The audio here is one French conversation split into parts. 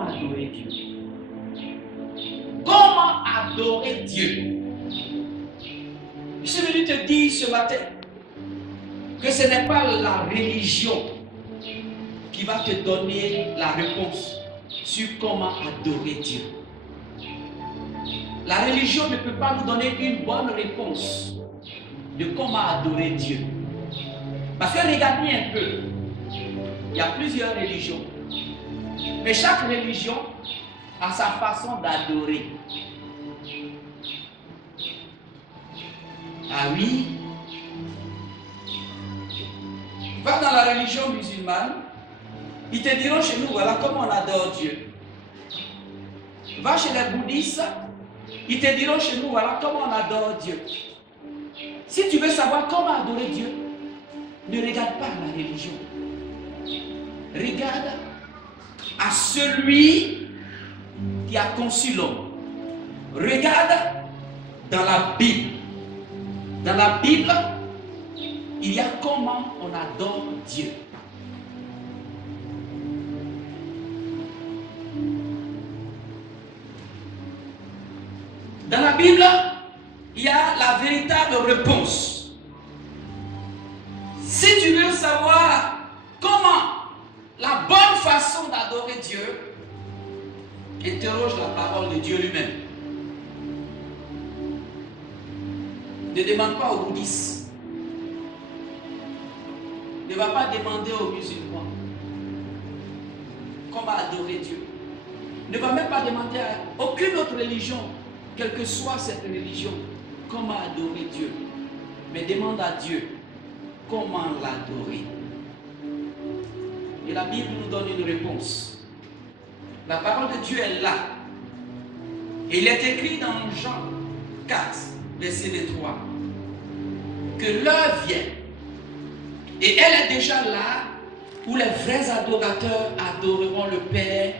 adorer Dieu? Comment adorer Dieu? Je suis venu te dire ce matin que ce n'est pas la religion qui va te donner la réponse sur comment adorer Dieu. La religion ne peut pas nous donner une bonne réponse de comment adorer Dieu. Parce que regardez un peu, il y a plusieurs religions. Mais chaque religion a sa façon d'adorer. Ah oui? Va dans la religion musulmane, ils te diront chez nous, voilà comment on adore Dieu. Va chez les bouddhistes, ils te diront chez nous, voilà comment on adore Dieu. Si tu veux savoir comment adorer Dieu, ne regarde pas la religion. Regarde à celui qui a conçu l'homme. Regarde dans la Bible. Dans la Bible, il y a comment on adore Dieu. Dans la Bible, il y a la véritable réponse. Si tu veux savoir comment, la bonne façon d'adorer Dieu, interroge la parole de Dieu lui-même. Ne demande pas aux bouddhistes. Ne va pas demander aux musulmans comment adorer Dieu. Ne va même pas demander à aucune autre religion, quelle que soit cette religion, comment adorer Dieu. Mais demande à Dieu comment l'adorer. Et la Bible nous donne une réponse. La parole de Dieu est là. Et il est écrit dans Jean 4, verset 23, que l'heure vient, et elle est déjà là, où les vrais adorateurs adoreront le Père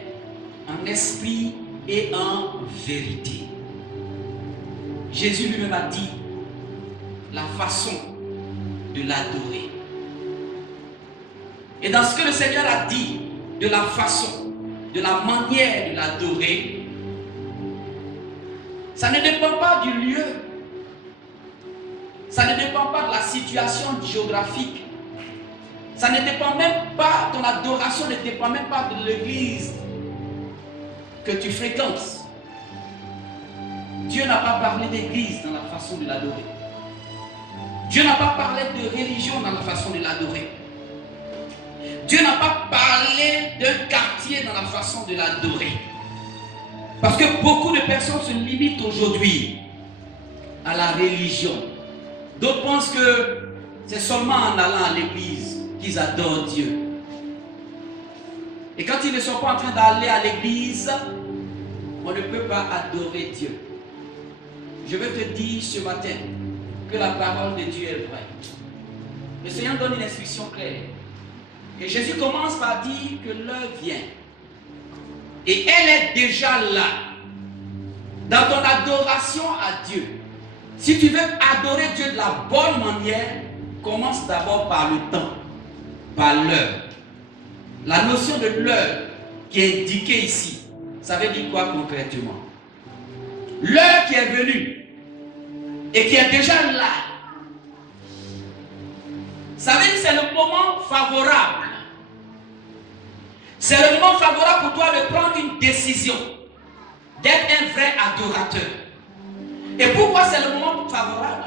en esprit et en vérité. Jésus lui-même a dit la façon de l'adorer. Et dans ce que le Seigneur a dit de la façon, de la manière de l'adorer, ça ne dépend pas du lieu, ça ne dépend pas de la situation géographique, ça ne dépend même pas, ton adoration ne dépend même pas de l'église que tu fréquentes. Dieu n'a pas parlé d'église dans la façon de l'adorer. Dieu n'a pas parlé de religion dans la façon de l'adorer. Dieu n'a pas parlé d'un quartier dans la façon de l'adorer. Parce que beaucoup de personnes se limitent aujourd'hui à la religion. D'autres pensent que c'est seulement en allant à l'église qu'ils adorent Dieu. Et quand ils ne sont pas en train d'aller à l'église, on ne peut pas adorer Dieu. Je veux te dire ce matin que la parole de Dieu est vraie. Le Seigneur donne une instruction claire. Et Jésus commence par dire que l'heure vient. Et elle est déjà là. Dans ton adoration à Dieu. Si tu veux adorer Dieu de la bonne manière, commence d'abord par le temps, par l'heure. La notion de l'heure qui est indiquée ici, ça veut dire quoi concrètement? L'heure qui est venue et qui est déjà là, ça veut dire que c'est le moment favorable. C'est le moment favorable pour toi de prendre une décision, d'être un vrai adorateur. Et pourquoi c'est le moment favorable?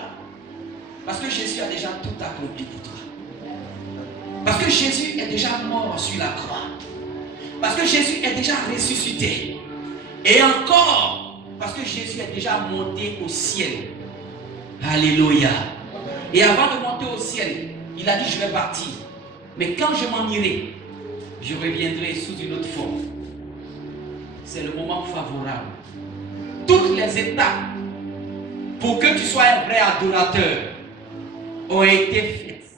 Parce que Jésus a déjà tout accompli pour toi. Parce que Jésus est déjà mort sur la croix. Parce que Jésus est déjà ressuscité. Et encore, parce que Jésus est déjà monté au ciel. Alléluia. Et avant de monter au ciel, il a dit je vais partir. Mais quand je m'en irai, je reviendrai sous une autre forme. C'est le moment favorable. Toutes les étapes pour que tu sois un vrai adorateur ont été faites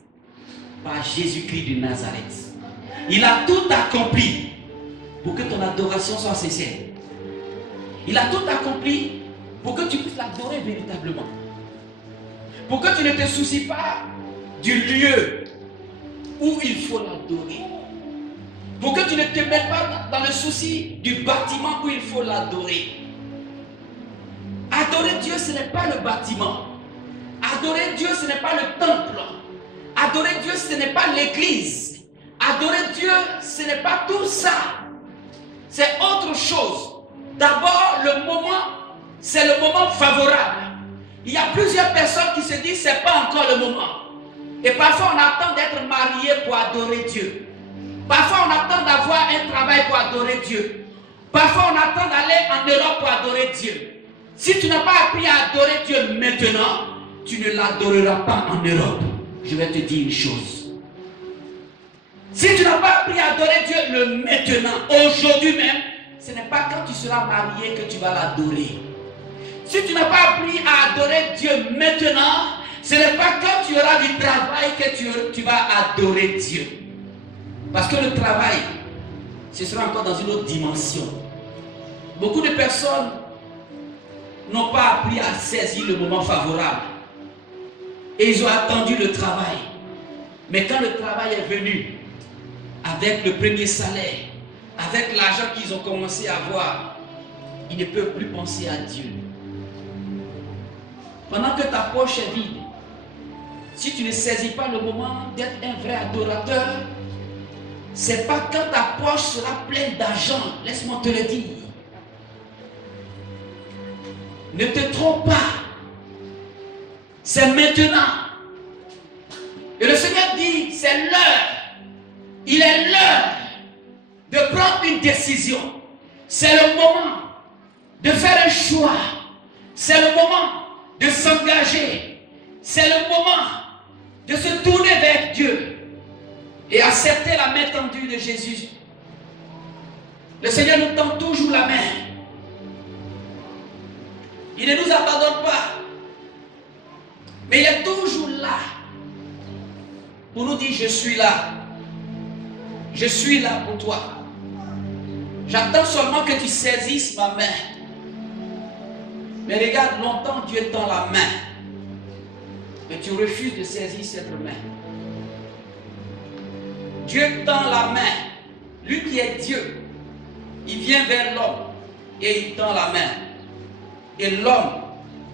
par Jésus-Christ de Nazareth. Il a tout accompli pour que ton adoration soit sincère. Il a tout accompli pour que tu puisses l'adorer véritablement. Pour que tu ne te soucies pas du lieu où il faut l'adorer. Pour que tu ne te mettes pas dans le souci du bâtiment où il faut l'adorer. Adorer Dieu, ce n'est pas le bâtiment. Adorer Dieu, ce n'est pas le temple. Adorer Dieu, ce n'est pas l'église. Adorer Dieu, ce n'est pas tout ça. C'est autre chose. D'abord, le moment, c'est le moment favorable. Il y a plusieurs personnes qui se disent, c'est pas encore le moment. Et parfois, on attend d'être marié pour adorer Dieu. Parfois, on attend d'avoir un travail pour adorer Dieu. Parfois, on attend d'aller en Europe pour adorer Dieu. Si tu n'as pas appris à adorer Dieu maintenant, tu ne l'adoreras pas en Europe. Je vais te dire une chose. Si tu n'as pas appris à adorer Dieu le maintenant, aujourd'hui même, ce n'est pas quand tu seras marié que tu vas l'adorer. Si tu n'as pas appris à adorer Dieu maintenant, ce n'est pas quand tu auras du travail que tu vas adorer Dieu. Parce que le travail, ce sera encore dans une autre dimension. Beaucoup de personnes n'ont pas appris à saisir le moment favorable. Et ils ont attendu le travail. Mais quand le travail est venu, avec le premier salaire, avec l'argent qu'ils ont commencé à avoir, ils ne peuvent plus penser à Dieu. Pendant que ta poche est vide, si tu ne saisis pas le moment d'être un vrai adorateur, c'est pas quand ta poche sera pleine d'argent, laisse-moi te le dire. Ne te trompe pas. C'est maintenant. Et le Seigneur dit, c'est l'heure. Il est l'heure de prendre une décision. C'est le moment de faire un choix. C'est le moment de s'engager. C'est le moment de se tourner vers Dieu et accepter la main tendue de Jésus. Le Seigneur nous tend toujours la main. Il ne nous abandonne pas. Mais il est toujours là pour nous dire, je suis là. Je suis là pour toi. J'attends seulement que tu saisisses ma main. Mais regarde, longtemps Dieu tend la main. Mais tu refuses de saisir cette main. Dieu tend la main. Lui qui est Dieu, il vient vers l'homme et il tend la main. Et l'homme,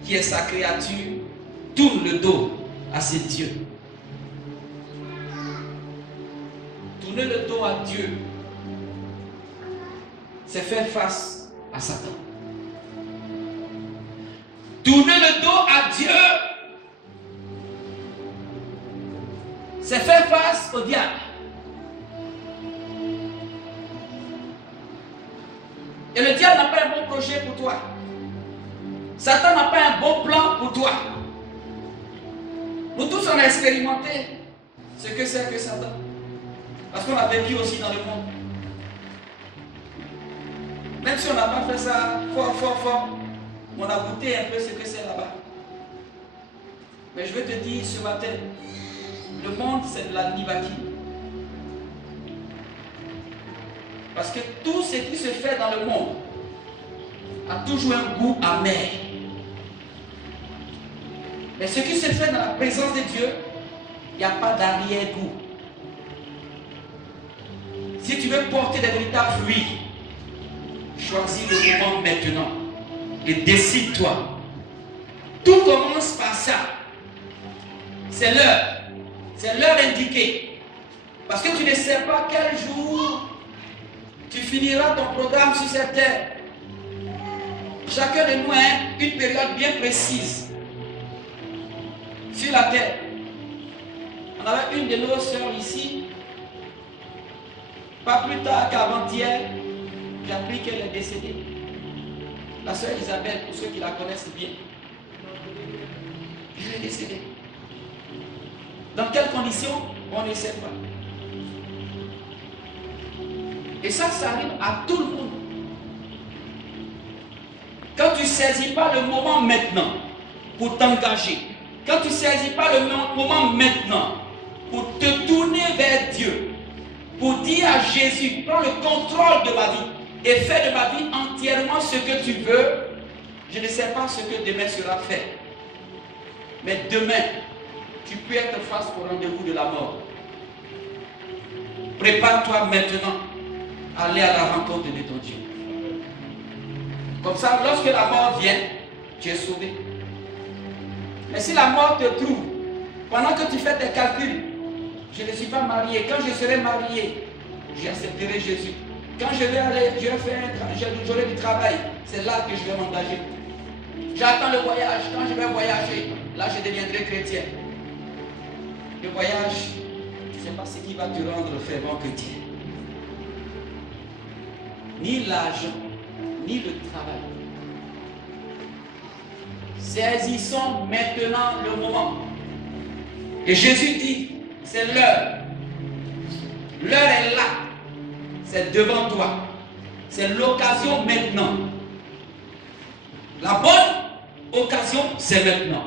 qui est sa créature, tourne le dos à ses dieux. Tourner le dos à Dieu, c'est faire face à Satan. Tourner le dos à Dieu, c'est faire face au diable. Et le diable n'a pas un bon projet pour toi. Satan n'a pas un bon plan pour toi. Nous tous, on a expérimenté ce que c'est que Satan. Parce qu'on a vécu aussi dans le monde. Même si on n'a pas fait ça fort, on a goûté un peu ce que c'est là-bas. Mais je vais te dire ce matin, le monde c'est de la nivaki. Parce que tout ce qui se fait dans le monde a toujours un goût amer. Mais ce qui se fait dans la présence de Dieu, il n'y a pas d'arrière-goût. Si tu veux porter des véritables fruits, choisis le moment maintenant et décide-toi. Tout commence par ça. C'est l'heure indiquée. Parce que tu ne sais pas quel jour tu finiras ton programme sur cette terre. Chacun de nous a une période bien précise sur la terre. On avait une de nos sœurs ici. Pas plus tard qu'avant-hier, j'ai appris qu'elle est décédée. La sœur Isabelle, pour ceux qui la connaissent bien. Elle est décédée. Dans quelles conditions? On ne sait pas. Et ça arrive à tout le monde. Quand tu ne saisis pas le moment maintenant pour t'engager, quand tu ne saisis pas le moment maintenant pour te tourner vers Dieu, pour dire à Jésus, prends le contrôle de ma vie et fais de ma vie entièrement ce que tu veux, je ne sais pas ce que demain sera fait. Mais demain, tu peux être face au rendez-vous de la mort. Prépare-toi maintenant. aller à la rencontre de ton Dieu. Comme ça, lorsque la mort vient, tu es sauvé. Mais si la mort te trouve, pendant que tu fais tes calculs, je ne suis pas marié, quand je serai marié, j'accepterai Jésus. Quand je vais aller, j'aurai du travail, c'est là que je vais m'engager. J'attends le voyage, quand je vais voyager, là je deviendrai chrétien. Le voyage, ce n'est pas ce qui va te rendre fervent chrétien. Ni l'argent, ni le travail. Saisissons maintenant le moment. Et Jésus dit, c'est l'heure. L'heure est là. C'est devant toi. C'est l'occasion maintenant. La bonne occasion, c'est maintenant.